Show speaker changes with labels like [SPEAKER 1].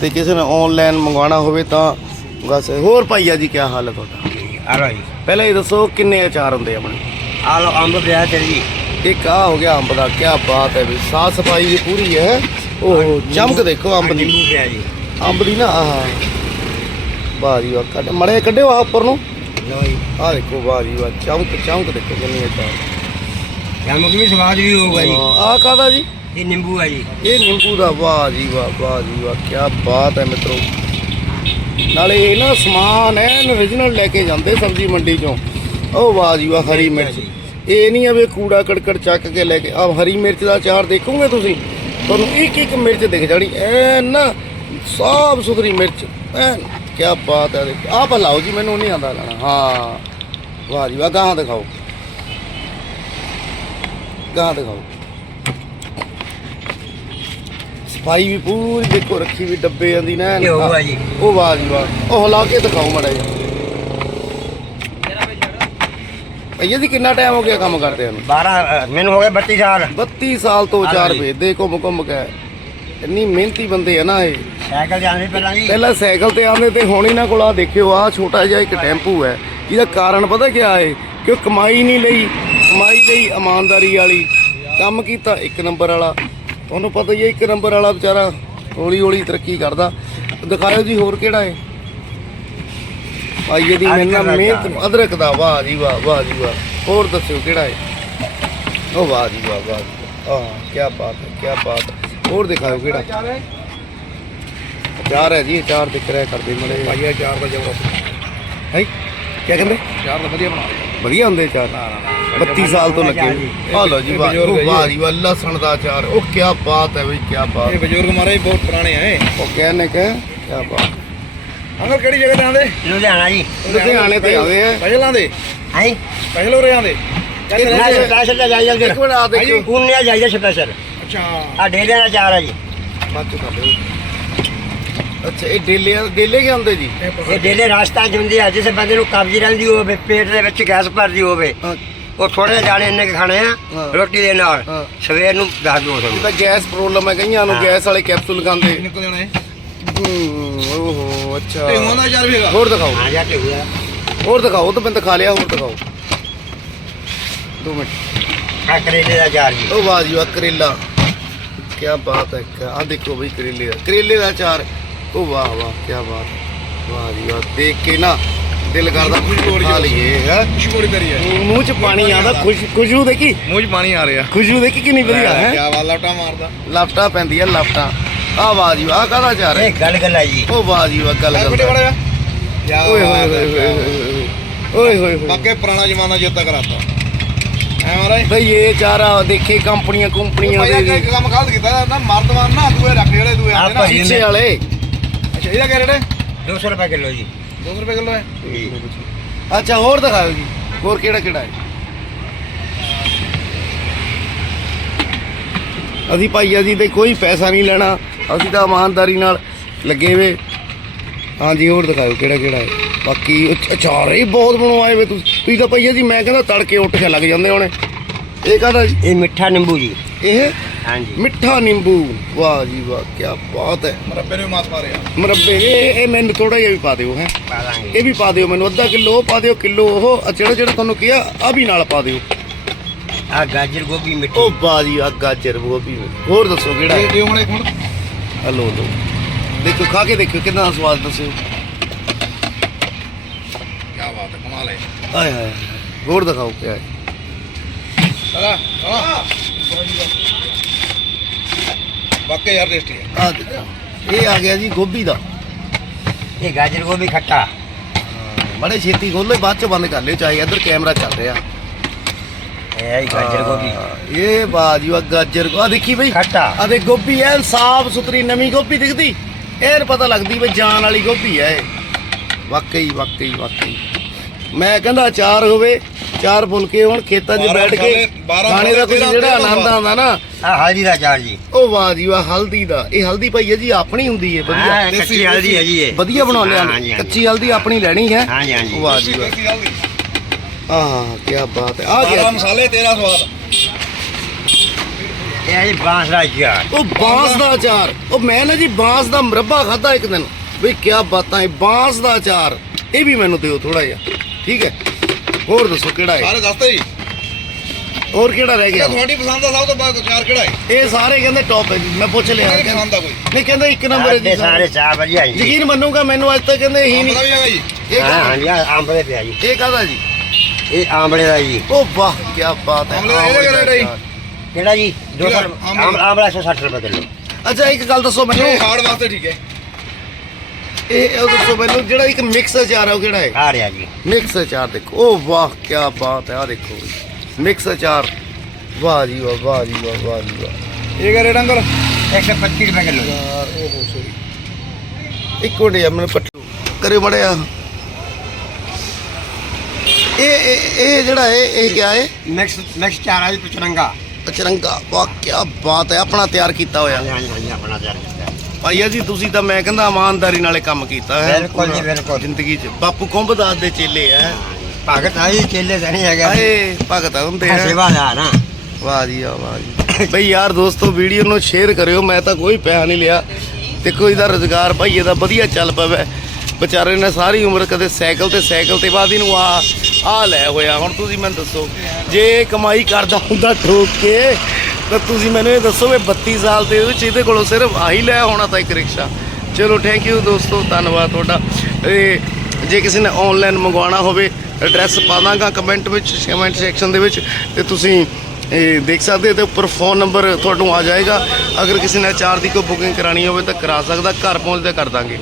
[SPEAKER 1] ਤੇ ਕਿਸੇ ਨੇ ਆਨਲਾਈਨ ਮੰਗਵਾਉਣਾ ਹੋਵੇ ਤਾਂ ਬਸ ਹੋਰ ਭਾਈਆ ਜੀ ਕੀ ਹਾਲ ਹੈ ਤੁਹਾਡਾ?
[SPEAKER 2] ਆ ਲਓ ਜੀ।
[SPEAKER 1] ਪਹਿਲਾਂ ਇਹ ਦੱਸੋ ਕਿੰਨੇ ਅਚਾਰ ਹੁੰਦੇ ਆ ਆਪਣੇ?
[SPEAKER 2] ਆ ਲਓ ਅੰਬ ਪਿਆ ਤੇ ਜੀ।
[SPEAKER 1] ਇੱਕ ਆ ਹੋ ਗਿਆ ਅੰਬ ਦਾ ਕੀ ਬਾਤ ਹੈ ਵੀ ਸਾਫ਼ ਸਫ਼ਾਈ ਵੀ ਪੂਰੀ ਹੈ। ਉਹ ਚਮਕ ਦੇਖੋ ਅੰਬ ਦੀ।
[SPEAKER 2] ਨਿੰਬੂ ਪਿਆ ਜੀ।
[SPEAKER 1] ਅੰਬ ਦੀ ਨਾ ਆਹ। ਵਾਹ ਜੀ ਵਾਹ ਕੱਢ ਮੜੇ ਕੱਢਿਓ ਆ ਉੱਪਰ ਨੂੰ।
[SPEAKER 2] ਲਓ ਜੀ।
[SPEAKER 1] ਆ ਦੇਖੋ ਵਾਹ ਜੀ ਵਾਹ ਚਮਕ ਚਮਕ ਦੇਖੋ ਕਿੰਨੀ ਅਚਾਰ।
[SPEAKER 2] ਨਮਕ ਵੀ ਸਵਾਦ ਵੀ ਹੋਊਗਾ ਜੀ।
[SPEAKER 1] ਆ ਕਾਦਾ ਜੀ?
[SPEAKER 2] ਇਹ ਨਿੰਬੂ ਹੈ ਜੀ।
[SPEAKER 1] ਇਹ ਨਿੰਬੂ ਦਾ ਵਾਹ ਜੀ ਵਾਹ ਵਾਹ ਜੀ ਵਾਹ ਕੀ ਬਾਤ ਹੈ ਮਿੱਤਰੋ। ਨਾਲੇ ਇਹ ਨਾ ਸਮਾਨ ਹੈ origignal ਲੈ ਕੇ ਜਾਂਦੇ ਸਬਜ਼ੀ ਮੰਡੀ ਚੋਂ। ਉਹ ਵਾਹ ਜੀ ਵਾਹ ਹਰੀ ਮਿਰਚ। ਇਹ ਨਹੀਂ ਆ ਵੀ ਕੂੜਾ ਕੜਕੜ ਚੱਕ ਕੇ ਲੈ ਕੇ ਆ ਹਰੀ ਮਿਰਚ ਦਾ ਅਚਾਰ ਦੇਖੋਗੇ ਤੁਸੀਂ? ਤੁਹਾਨੂੰ ਇੱਕ ਇੱਕ ਮਿਰਚ ਦਿਖ ਜਾਣੀ। ਐ ਨਾ ਸਾਫ਼ ਸੁਥਰੀ ਮਿਰਚ ਐ ਕੀ ਬਾਤ ਹੈ। ਆਹ ਲਾਓ ਜੀ ਮੈਨੂੰ ਨਹੀਂ ਆਉਂਦਾ ਲੈਣਾ। ਹਾਂ ਵਾਹ ਜੀ ਵਾਹ ਗਾਹਾਂ ਦਿਖਾਓ। ਗਾਹਾਂ ਦਿਖਾਓ। ਸਫ਼ਾਈ ਵੀ ਪੂਰੀ ਦੇਖੋ ਰੱਖੀ ਵੀ ਡੱਬੇ ਆਂਦੀ ਨਾ।
[SPEAKER 2] ਇਹ ਹੋਊਗਾ ਜੀ।
[SPEAKER 1] ਉਹ ਵਾਹ ਜੀ ਵਾਹ ਉਹ ਹਿਲਾ ਕੇ ਦਿਖਾਓ ਮੜਾ ਜੀ ਭਈਆ ਜੀ ਕਿੰਨਾ ਟਾਈਮ ਹੋ ਗਿਆ ਕੰਮ ਕਰਦੇ ਨੂੰ?
[SPEAKER 2] 12 ਮੈਨੂੰ ਹੋ ਗਏ 32 ਸਾਲ।
[SPEAKER 1] 32 ਸਾਲ ਤੋਂ ਚਾਰ
[SPEAKER 2] ਜੀ।
[SPEAKER 1] ਵੇਚਦੇ ਘੁੰਮ ਘੁੰਮ ਕੇ ਇੰਨੀ ਮਿਹਨਤੀ ਬੰਦੇ ਆ ਨਾ ਇਹ।
[SPEAKER 2] ਸਾਈਕਲ ਜਾਂਦੇ ਪਹਿਲਾਂ ਜੀ।
[SPEAKER 1] ਪਹਿਲਾਂ ਸਾਈਕਲ ਤੇ ਆਉਂਦੇ ਤੇ ਹੁਣ ਇਹਨਾਂ ਕੋਲ ਆ ਦੇਖਿਓ ਆ ਛੋਟਾ ਜਿਹਾ ਇੱਕ ਟੈਂਪੂ ਹੈ। ਇਹਦਾ ਕਾਰਨ ਪਤਾ ਕੀ ਹੈ? ਕਿ ਉਹ ਕਮਾਈ ਨਹੀਂ ਲਈ। ਕਮਾਈ ਲਈ ਇਮਾਨਦਾਰੀ ਵਾਲੀ। ਕੰਮ ਕੀਤਾ ਇੱਕ ਨੰਬਰ ਵਾਲਾ। ਤੁਹਾਨੂੰ ਪਤਾ ਹੀ ਹੈ ਇੱਕ ਨੰਬਰ ਵਾਲਾ ਵਿਚਾਰਾ ਹੌਲੀ ਹੌਲੀ ਤਰੱਕੀ ਕਰਦਾ। ਦਿਖਾਇਓ ਜੀ ਹੋਰ ਕਿਹੜਾ ਹੈ? ਭਾਈ ਇਹਦੀ ਮਿਹਨਤ ਮਿਹਨਤ ਅਦਰਕ ਦਾ ਵਾਹ ਜੀ ਵਾਹ ਵਾਹ ਜੀ ਵਾਹ। ਹੋਰ ਦੱਸਿਓ ਕਿਹੜਾ ਹੈ? ਉਹ ਵਾਹ ਜੀ ਵਾਹ ਵਾਹ। ਆਹ ਕੀ ਬਾਤ ਹੈ ਕੀ ਬਾਤ ਹੈ। ਹੋਰ ਦਿਖਾਓ ਕਿਹੜਾ? ਚਾਰ ਹੈ ਜੀ ਚਾਰ ਦਿਖ ਰਿਹਾ ਕਰਦੇ ਮੜੇ
[SPEAKER 3] ਭਾਈਆ ਚਾਰ ਦਾ ਜਬਰ
[SPEAKER 1] ਹੈ? ਕੀ ਕਹਿੰਦੇ?
[SPEAKER 3] ਚਾਰ ਦਾ ਵਧੀਆ ਬਣਾ
[SPEAKER 1] ਵਧੀਆ ਹੁੰਦੇ ਚਾਰ। 32 ਸਾਲ ਤੋਂ ਲੱਗੇ ਆ ਲਓ ਜੀ ਵਾਹ
[SPEAKER 3] ਬਜ਼ੁਰਗ ਹੈ ਜੀ।
[SPEAKER 1] ਵਾਹ ਜੀ ਵਾਹ ਲਸਣ ਦਾ ਚਾਰ ਉਹ ਕੀ ਬਾਤ ਹੈ ਬਈ ਕੀ ਬਾਤ।
[SPEAKER 3] ਇਹ ਬਜ਼ੁਰਗ ਮਾਰੇ ਬਹੁਤ ਪੁਰਾਣੇ ਆਏ
[SPEAKER 1] ਉਹ ਕਹਿੰਨੇ ਕਿ ਕੀ ਬਾਤ।
[SPEAKER 3] ਅੰਕਲ ਕਿਹੜੀ ਜਗ੍ਹਾ ਤੇ ਆਂਦੇ
[SPEAKER 2] ਲੁਧਿਆਣਾ ਜੀ।
[SPEAKER 1] ਲੁਧਿਆਣੇ ਤੇ ਆਉਂਦੇ ਆ।
[SPEAKER 3] ਪਹਿਲਾਂ ਦੇ?
[SPEAKER 2] ਹਾਂ?
[SPEAKER 3] ਪਹਿਲਾਂ ਉਰੇ ਆਂਦੇ
[SPEAKER 2] ਨਾ ਸਪੈਸ਼ਲ ਦਾ ਜਾਈਦਾ
[SPEAKER 1] ਇੱਕ
[SPEAKER 2] ਫਿਰ
[SPEAKER 1] ਮਿੰਟ ਆ ਦੇਖਿਓ।
[SPEAKER 2] ਉਹਨੇ ਜਾਈਦਾ ਸਪੈਸ਼ਲ
[SPEAKER 3] ਅੱਛਾ।
[SPEAKER 2] ਆ ਡੇਲਿਆਂ ਦਾ ਚਾਰ ਹੈ ਜੀ।
[SPEAKER 1] ਚ ਕਰ ਲਿਓ ਅੱਛਾ ਇਹ ਡੇਲੇ ਡੇਲੇ ਕੀ ਹੁੰਦੇ ਜੀ?
[SPEAKER 2] ਇਹ ਡੇਲੇ ਰਾਸਤਾ ਹੁੰਦੀ ਆ ਜਿਸ ਬੰਦੇ ਨੂੰ ਕਬਜ਼ ਰਹਿੰਦੀ ਹੋਵੇ ਪੇਟ ਦੇ ਵਿੱਚ ਗੈਸ ਭਰਦੀ ਹੋਵੇ।
[SPEAKER 1] ਹਾਂ,
[SPEAKER 2] ਉਹ ਥੋੜੇ ਦਾਣੇ ਇੰਨੇ ਕੁ ਖਾਣੇ ਆ। ਰੋਟੀ ਦੇ ਨਾਲ। ਸਵੇਰ ਨੂੰ ਦੱਸ ਦੋ ਤੁਹਾਨੂੰ
[SPEAKER 1] ਜਿੱਦਾਂ ਗੈਸ ਪ੍ਰੋਬਲਮ ਹੈ ਕਈਆਂ ਨੂੰ। ਗੈਸ ਵਾਲੇ ਕੈਪਸੂਲ ਖਾਂਦੇ।
[SPEAKER 3] ਨਿਕਲ ਜਾਣਾ? ਹੈ
[SPEAKER 1] ਹੂੰ ਓਹੋ ਅੱਛਾ।
[SPEAKER 3] ਤੇ ਉਹਨਾਂ ਚਾਰ ਵੀ ਹੈਗਾ
[SPEAKER 1] ਹੋਰ ਦਿਖਾਓ।
[SPEAKER 2] ਹਾਂ ਜਾ ਕੇ ਹੋਇਆ
[SPEAKER 1] ਹੋਰ ਦਿਖਾਓ ਉਹ ਤਾਂ ਮੈਂ ਦਿਖਾ ਲਿਆ ਹੋਰ ਦਿਖਾਓ। ਦੋ ਮਿੰਟ।
[SPEAKER 2] ਆ ਕਰੇਲੇ ਦਾ ਚਾਰ ਜੀ।
[SPEAKER 1] ਉਹ ਵਾਹ ਜੀ ਵਾਹ ਕਰੇਲਾ। ਕੀ ਬਾਤ ਹੈ ਆ ਦੇਖੋ ਬਈ ਕਰੇਲੇ ਦਾ ਕਰੇਲੇ ਦਾ ਚਾਰ ਉਹ ਵਾਹ ਵਾਹ ਕੀ ਬਾਤ ਹੈ। ਵਾਹ ਜੀ ਵਾਹ ਦੇਖ ਕੇ ਨਾ ਦਿਲ ਕਰਦਾ।
[SPEAKER 3] ਖੁਸ਼ਬੂ
[SPEAKER 1] ਖਾ ਲਈਏ ਹੈ?
[SPEAKER 3] ਖੁਸ਼ਬੂ ਬੜੀ ਕਰੀ ਹੈ
[SPEAKER 1] ਮੂੰਹ ਚ ਪਾਣੀ ਆਉਂਦਾ ਖੁਸ਼ ਖੁਸ਼ਬੂ ਦੇਖੀ?
[SPEAKER 3] ਮੂੰਹ 'ਚ ਪਾਣੀ ਆ ਰਿਹਾ।
[SPEAKER 1] ਖੁਸ਼ਬੂ ਦੇਖੀ ਕਿੰਨੀ ਵਧੀਆ ਹੈ?
[SPEAKER 3] ਕਿਆ ਵਾਲਾ ਲਪਟਾ ਮਾਰਦਾ।
[SPEAKER 1] ਲਫਟਾ ਪੈਂਦੀ ਹੈ ਲਫਟਾ ਆ ਵਾਹ ਜੀ ਵਾਹ ਕਾਹਦਾ ਚਾਰ ਹੈ
[SPEAKER 2] ਇਹ ਗੱਲ ਗੱਲ ਆ ਜੀ।
[SPEAKER 1] ਉਹ ਵਾਹ ਜੀ ਵਾਹ ਗੱਲ
[SPEAKER 3] ਯਾ
[SPEAKER 1] ਓਏ ਹੋਏ ਹੋਏ ਹੋਏ ਹੋਏ ਓਏ ਹੋਏ ਹੋਏ।
[SPEAKER 3] ਬਾਕੀ ਪੁਰਾਣਾ ਜ਼ਮਾਨਾ ਜਿੱਤਾ ਕਰਾਤਾ। ਐ ਮਾਰੇ
[SPEAKER 1] ਬਈ ਇਹ ਚਾਰਾ ਦੇਖੇ ਕੰਪਨੀਆਂ ਕੰਪਨੀਆਂ
[SPEAKER 3] ਭਾਈਆ
[SPEAKER 1] ਦੇ
[SPEAKER 3] ਇੱਕ ਕੰਮ ਗਲਤ ਕੀਤਾ ਨਾ ਮਰਦਵਾਨ ਨਾ ਦੂਏ ਰੱਖ ਜਿਹੜੇ ਦੂਏ ਆਂਦੇ ਨਾ।
[SPEAKER 1] ਸ਼ੀਸ਼ੇ ਵਾਲੇ।
[SPEAKER 3] ਅੱਛਾ ਇਹਦਾ ਹੈ?
[SPEAKER 2] 200 ਰੁਪਏ ਕਿਲੋ ਜੀ।
[SPEAKER 3] 200 ਰੁਪਏ ਕਿਲੋ ਹੈ।
[SPEAKER 1] ਅੱਛਾ ਹੋਰ ਦਿਖਾਓ ਜੀ। ਹੋਰ ਕਿਹੜਾ ਕਿਹੜਾ ਹੈ? ਅਸੀਂ ਭਾਈਆ ਜੀ ਤੇ ਕੋਈ ਪੈਸਾ ਨਹੀਂ ਲੈਣਾ। ਅਸੀਂ ਤਾਂ ਇਮਾਨਦਾਰੀ ਨਾਲ ਲੱਗੇ ਵੇ। ਹਾਂਜੀ ਹੋਰ ਦਿਖਾਓ ਕਿਹੜਾ ਕਿਹੜਾ ਹੈ। ਬਾਕੀ ਅਚ- ਅਚਾਰ ਹੀ ਬਹੁਤ ਬਣਵਾਏ ਵੇ ਤੁਸੀਂ। ਤੁਸੀਂ ਤਾਂ ਭਾਈਆ ਜੀ ਮੈਂ ਕਹਿੰਦਾ ਤੜਕੇ ਉੱਠ ਕੇ ਲੱਗ ਜਾਂਦੇ ਹੋਣੇ। ਇਹ ਕਾਹਦਾ
[SPEAKER 2] ਇਹ ਮਿੱਠਾ ਨਿੰਬੂ ਜੀ।
[SPEAKER 1] ਇਹ
[SPEAKER 2] ਹਾਂਜੀ।
[SPEAKER 1] ਮਿੱਠਾ ਨਿੰਬੂ। ਵਾਹ ਜੀ ਵਾਹ ਕੀ ਬਾਤ ਹੈ।
[SPEAKER 3] ਮਰੱਬੇ ਨੂੰ ਮਾਸ ਮਾਰਿਆ
[SPEAKER 1] ਮਰੱਬੇ ਇਹ ਇਹ ਮੈਨੂੰ ਥੋੜਾ ਜਿਹਾ ਵੀ ਪਾ ਦਿਓ ਹੈ।
[SPEAKER 2] ਪਾ ਦਾਂਗੇ।
[SPEAKER 1] ਇਹ ਵੀ ਪਾ ਦਿਓ ਮੈਨੂੰ ਅੱਧਾ ਕਿਲੋ ਪਾ ਦਿਓ ਕਿਲੋ ਉਹ ਜਿਹੜਾ ਜਿਹੜਾ ਤੁਹਾਨੂੰ ਕਿਹਾ ਆ ਵੀ ਨਾਲ ਪਾ ਦਿਓ।
[SPEAKER 2] ਆ ਗਾਜਰ ਗੋਭੀ
[SPEAKER 1] ਉਹ
[SPEAKER 2] ਮਿੱਠੀ
[SPEAKER 1] ਬਾਜੀ ਆ ਗਾਜਰ ਗੋਭੀ ਹੋਰ ਦੱਸੋ ਕਿਹੜਾ
[SPEAKER 3] ਇਹ ਦਿਓ ਹੁਣ ਇੱਕ ਮਿੰਟ
[SPEAKER 1] ਹਲੋ ਲੋ ਦੇਖੋ ਖਾ ਕੇ ਦੇਖੋ ਕਿੰਨਾ ਸਵਾਦ ਦੱਸਿਓ।
[SPEAKER 3] ਕਿਆ ਬਾਤ ਹੈ ਕਮਾਲ ਹੈ।
[SPEAKER 1] ਆਏ ਹਾਏ ਹੋਰ ਦਿਖਾਓ ਕਿਆ ਹੈ।
[SPEAKER 3] ਚਲਾ ਚਲਾ। ਬਾਕੀ ਯਾਰ ਟੇਸਟੀ ਹੈ
[SPEAKER 1] ਆ ਇਹ ਆ ਗਿਆ ਜੀ ਗੋਭੀ ਦਾ।
[SPEAKER 2] ਇਹ ਗਾਜਰ ਗੋਭੀ ਖੱਟਾ।
[SPEAKER 1] ਬੜੇ ਛੇਤੀ ਖੋਲੋ ਬਾਅਦ ਚ ਬੰਦ ਕਰ ਲਿਓ ਚਾਹੇ ਇੱਧਰ ਕੈਮਰਾ ਚੱਲ ਰਿਹਾ।
[SPEAKER 2] ਇਹ ਹੈ ਗਾਜਰ ਗੋਭੀ।
[SPEAKER 1] ਹਾਂ, ਇਹ ਬਾਜੀ ਆ ਗਾਜਰ ਆ ਦੇਖੀ ਬਈ।
[SPEAKER 2] ਖੱਟਾ।
[SPEAKER 1] ਆ ਦੇ ਗੋਭੀ ਐ ਸਾਫ਼ ਸੁਥਰੀ ਨਵੀਂ ਗੋਭੀ ਦਿਖਦੀ। ਇਹ ਨੀ ਪਤਾ ਲੱਗਦੀ ਵੀ ਜਾਨ ਵਾਲੀ ਗੋਭੀ ਐ ਇਹ। ਵਾਕਈ ਵਾਕਈ ਵਾਕਈ। ਮੈਂ ਕਹਿੰਦਾ ਅਚਾਰ ਹੋਵੇ ਚਾਰ ਫੁਲਕੇ ਹੋਣ ਖੇਤਾਂ 'ਚ ਬੈਠ ਕੇ ਖਾਣੇ ਦਾ ਕੁਝ ਜਿਹੜਾ ਆਨੰਦ ਆਉਂਦਾ ਨਾ।
[SPEAKER 2] ਆ ਹਲਦੀ ਦਾ ਚਾਰ ਜੀ।
[SPEAKER 1] ਉਹ ਵਾਹ ਜੀ ਵਾਹ ਹਲਦੀ ਦਾ। ਇਹ ਹਲਦੀ ਭਾਈ ਹੈ ਜੀ ਆਪਣੀ ਹੁੰਦੀ ਹੈ ਵਧੀਆ।
[SPEAKER 2] ਹਾਂ ਕੱਚੀ ਹਲਦੀ ਹੈ ਜੀ ਇਹ
[SPEAKER 1] ਵਧੀਆ ਬਣਾਉਂਦੇ
[SPEAKER 2] ਹਾਂ,
[SPEAKER 1] ਆ। ਕੱਚੀ ਹਲਦੀ ਆਪਣੀ ਲੈਣੀ ਹੈ। ਵਾਹ ਜੀ ਵਾਹ। ਆਹ ਕੀ ਬਾਤ ਹੈ। ਆ
[SPEAKER 3] ਬਾਰਾਂ
[SPEAKER 1] ਗਿਆ
[SPEAKER 3] ਮਸਾਲੇ ਤੇਰਾ ਸਵਾਦ।
[SPEAKER 2] ਇਹ ਹੈ ਜੀ ਬਾਂਸ ਦਾ ਯਾਰ
[SPEAKER 1] ਉਹ ਬਾਂਸ ਦਾ ਅਚਾਰ। ਉਹ ਮੈਂ ਨਾ ਜੀ ਬਾਂਸ ਦਾ ਮੁਰੱਬਾ ਖਾਦਾ ਇੱਕ ਦਿਨ। ਬਈ ਕੀ ਬਾਤਾਂ ਹੈ ਬਾਂਸ ਦਾ ਅਚਾਰ। ਇਹ ਵੀ ਮੈਨੂੰ ਦਿਓ ਥੋੜਾ ਜਿਹਾ। ਠੀਕ ਹੈ। ਹੋਰ ਦੱਸੋ ਕਿਹੜਾ ਹੈ?
[SPEAKER 3] ਸਾਰੇ ਦੱਸਦੇ ਜੀ।
[SPEAKER 1] ਹੋਰ ਕਿਹੜਾ ਰਹਿ ਗਿਆ?
[SPEAKER 3] ਤੁਹਾਡੀ ਪਸੰਦ ਦਾ ਸਭ ਤੋਂ ਬਾਅਦ ਚਾਰ ਕਿਹੜਾ ਹੈ?
[SPEAKER 1] ਇਹ ਸਾਰੇ ਕਹਿੰਦੇ ਟੌਪ ਹੈ ਜੀ ਮੈਂ ਪੁੱਛ ਲਿਆ।
[SPEAKER 3] ਕਿਹੜੀ ਪਸੰਦ ਦਾ ਕੋਈ।
[SPEAKER 1] ਨਹੀਂ ਕਹਿੰਦੇ ਇੱਕ ਨੰਬਰ ਹੈ ਜੀ
[SPEAKER 2] ਸਾਰੇ। ਚਾਰ ਵਧੀਆ ਜੀ।
[SPEAKER 1] ਯਕੀਨ ਮੰਨੂਗਾ ਮੈਨੂੰ ਅੱਜ ਤੱਕ ਕਹਿੰਦੇ ਹੀ ਨਹੀਂ
[SPEAKER 3] ਹੈਗਾ ਜੀ।
[SPEAKER 1] ਇਹ
[SPEAKER 2] ਹਾਂ ਅੰਬ ਦੇ ਪਿਆ ਜੀ।
[SPEAKER 1] ਇਹ ਕਾਹਦਾ ਜੀ?
[SPEAKER 2] ਇਹ ਆਂਬਲੇ ਦਾ ਜੀ।
[SPEAKER 1] ਉਹ ਵਾਹ ਕੀ ਬਾਤ ਹੈ।
[SPEAKER 3] ਆਮਲੇ ਦਾ ਇਹਦੇ ਕਿਹੜਾ ਹੈ ਜੀ?
[SPEAKER 2] ਕਿਹੜਾ ਜੀ? 200
[SPEAKER 3] ਕਿਹੜਾ? ਆਂਬਲੇ।
[SPEAKER 2] ਆਂਬਲਾ 160 ਰੁਪਏ ਕਿਲੋ।
[SPEAKER 1] ਅੱਛਾ ਇੱਕ ਗੱਲ ਦੱਸੋ ਮੈਨੂੰ।
[SPEAKER 3] ਹਾਰਡ ਵਾਸਤੇ ਠੀਕ ਹੈ।
[SPEAKER 1] ਇਹ ਉਹ ਦੱਸੋ ਮੈਨੂੰ ਜਿਹੜਾ ਇੱਕ ਮਿਕਸ ਅਚਾਰ ਹੈ ਉਹ ਕਿਹੜਾ ਹੈ?
[SPEAKER 2] ਆ ਰਿਹਾ ਜੀ।
[SPEAKER 1] ਮਿਕਸ ਅਚਾਰ ਦੇਖੋ। ਉਹ ਵਾਹ ਕੀ ਬਾਤ ਹੈ ਆ ਦੇਖੋ ਮਿਕਸ ਅਚਾਰ ਵਾਹ ਜੀ ਵਾਹ ਵਾਹ ਜੀ ਵਾਹ ਵਾਹ ਜੀ ਵਾਹ।
[SPEAKER 3] ਇਹ ਕਿਹੜਾ ਰੇਟ ਅੰਕਲ
[SPEAKER 2] 125 ਰੁਪਏ ਕਿਲੋ
[SPEAKER 3] ਯਾਰ ਉਹ ਹੋ ਸੋਰੀ।
[SPEAKER 1] ਇੱਕ ਮਿੰਟ ਯਾਰ ਮੈਨੂੰ ਪੱਟੂ ਕਰੇ ਮੜਿਆ ਇਹ ਇਹ ਇਹ ਜਿਹੜਾ ਹੈ ਇਹ ਕੀ ਹੈ?
[SPEAKER 2] ਮਿਕਸ ਮਿਕਸ ਚਾਰ ਆ ਜੀ ਪਚਰੰਗਾ।
[SPEAKER 1] ਅਚਰੰਗਾ ਵਾਹ ਕੀ ਬਾਤ ਹੈ ਆਪਣਾ ਤਿਆਰ ਕੀਤਾ ਹੋਇਆ।
[SPEAKER 2] ਹਾਂਜੀ ਹਾਂਜੀ ਆਪਣਾ ਤਿਆਰ ਕੀਤਾ।
[SPEAKER 1] ਭਾਈਆ ਜੀ ਤੁਸੀਂ ਤਾਂ ਮੈਂ ਕਹਿੰਦਾ ਇਮਾਨਦਾਰੀ ਨਾਲੇ ਕੰਮ ਕੀਤਾ ਹੈ।
[SPEAKER 2] ਬਿਲਕੁਲ ਜੀ, ਬਿਲਕੁਲ।
[SPEAKER 1] ਜ਼ਿੰਦਗੀ 'ਚ। ਬਾਪੂ ਕੁੰਭਦਾਸ ਦੇ ਚੇਲੇ ਆ
[SPEAKER 2] ਭਗਤ ਆ ਜੀ ਚੇਲੇ ਤਾਂ ਨਹੀਂ ਹੈਗਾ।
[SPEAKER 1] ਆਏ ਭਗਤ ਹੁੰਦੇ ਆ
[SPEAKER 2] ਸੇਵਾ ਦਾ ਨਾ
[SPEAKER 1] ਵਾਹ ਜੀ ਵਾਹ ਵਾਹ ਜੀ। ਬਈ ਯਾਰ ਦੋਸਤੋ ਵੀਡੀਓ ਨੂੰ ਸ਼ੇਅਰ ਕਰਿਓ ਮੈਂ ਤਾਂ ਕੋਈ ਪੈਸਾ ਨਹੀਂ ਲਿਆ। ਦੇਖੋ ਇਹਦਾ ਰੋਜ਼ਗਾਰ ਭਾਈਏ ਦਾ ਵਧੀਆ ਚੱਲ ਪਵੇ। ਵਿਚਾਰੇ ਨੇ ਸਾਰੀ ਉਮਰ ਕਦੇ ਸਾਈਕਲ ਤੇ ਸਾਈਕਲ ਤੇ ਬਾਅਦ ਇਹਨੂੰ ਆ ਆ ਲੈ ਹੋਇਆ। ਹੁਣ ਤੁਸੀਂ ਮੈਨੂੰ ਦੱਸੋ ਜੇ ਇਹ ਕਮਾਈ ਕਰਦਾ ਹੁੰਦਾ ਠੋਕ ਕੇ ਤਾਂ ਤੁਸੀਂ ਮੈਨੂੰ ਇਹ ਦੱਸੋ ਵੀ 32 ਸਾਲ ਦੇ ਵਿੱਚ ਇਹਦੇ ਕੋਲੋਂ ਸਿਰਫ ਆਹੀ ਲਿਆ ਹੋਣਾ ਤਾਂ ਇੱਕ ਰਿਕਸ਼ਾ। ਚਲੋ ਥੈਂਕ ਯੂ ਦੋਸਤੋ, ਧੰਨਵਾਦ ਤੁਹਾਡਾ। ਇਹ ਜੇ ਕਿਸੇ ਨੇ ਆਨਲਾਈਨ ਮੰਗਵਾਉਣਾ ਹੋਵੇ ਐਡਰੈਸ ਪਾ ਦਾਂਗਾ ਕਮੈਂਟ ਵਿੱਚ ਕਮੈਂਟ ਸੈਕਸ਼ਨ ਦੇ ਵਿੱਚ, ਤੇ ਤੁਸੀਂ, ਇਹ, ਦੇਖ ਸਕਦੇ ਹੋ ਤੇ ਉੱਪਰ ਫੋਨ ਨੰਬਰ ਤੁਹਾਨੂੰ ਆ ਜਾਏਗਾ। ਅਗਰ ਕਿਸੇ ਨੇ ਚਾਰ ਦੀ ਕੋਈ ਬੁਕਿੰਗ ਕਰਾਣੀ ਹੋਵੇ ਤਾਂ ਕਰਾ ਸਕਦਾ, ਘਰ ਪਹੁੰਚਦੇ ਕਰ ਦਾਂਗੇ।